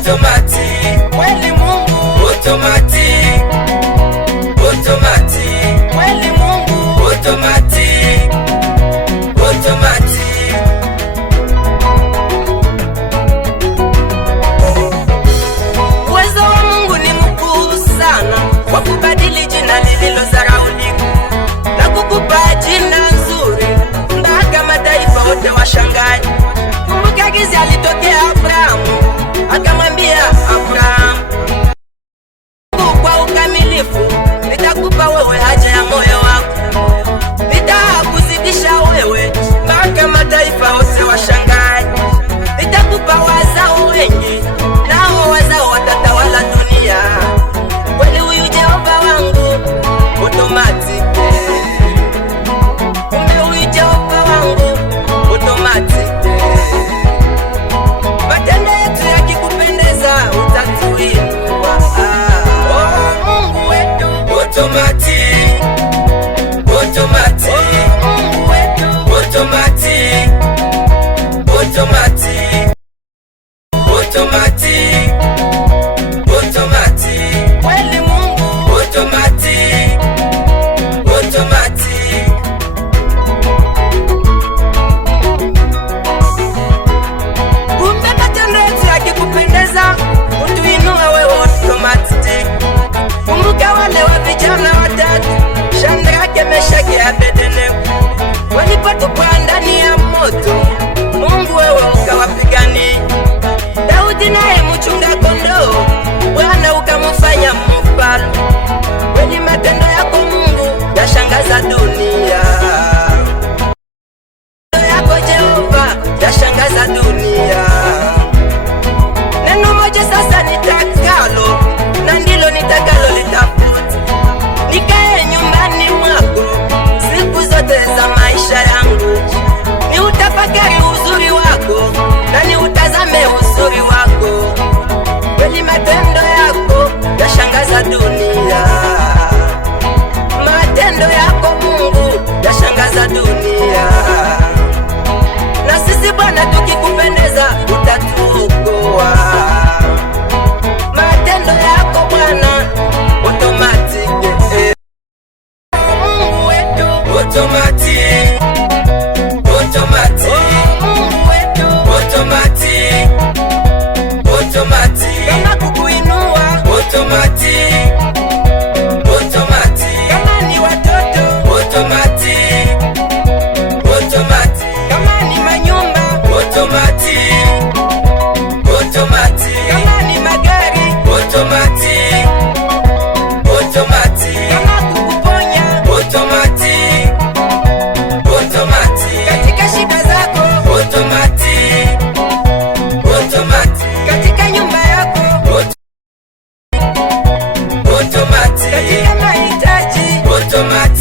automatic, kweli Mungu, automatic, automatic, kweli Mungu, automatic, automatic. Uwezo wa Mungu ni mkuu sana kwa kubadili jina lililodharaulika na kukupa jina nzuri mpaka mataifa wote washangae. Kumbuka gizi alitokea Abrahamu, akamwambia Abrahamu, Mungu kwa ukamilifu nitakupa wewe haja ya moyo wako, nitakuzidisha wewe mpaka mataifa wote washangae. Nitakupa wazao wengi, nao wazao watatawala dunia. Kweli huyu Jehova wangu automatic, kumbe huyu Jehova wangu automatic. Matendo yetu yakikupendeza utatuinua. Oh, Mungu wetu Automatic, automatic, Mungu wetu automatic, automatic, automatic, automatic, kweli Mungu automatic, automatic. kumbe matendo yetu yakikupendeza utuinue wewe automatic. Kumbuka wale wa vijana watatu Shadraka, Meshaki, Abednego walipotupwa ndani ya moto, Mungu wewe ukawapigania. Daudi naye mchunga kondoo, Bwana ukamfanya mfalme. Kweli matendo yako Mungu yashangaza dunia, matendo yako Jehova yashangaza dunia. Neno moja sasa nitakalo, na ndilo nitakalo litafuta, nikae nyumbani mwako siku zote za maisha yangu, ni utafakari uzuri wako na ni utazame uzuri wako. Kweli matendo yako yashangaza dunia, matendo yako Mungu yashangaza dunia. Na sisi Bwana tukikupendeza utatuokoa. Matendo yako Bwana automatic, Mungu wetu Automatic, automatic, Mungu wetu, automatic, automatic, kama kukuinua automatic, automatic, kama ni watoto, automatic, automatic, kama ni manyumba, automatic, automatic, kama ni magari, automatic, automatic, kama kukuponya automatic, automatic, katika shida zako, automatic, automatic, katika nyumba yako, automatic, katika mahitaji, automatic.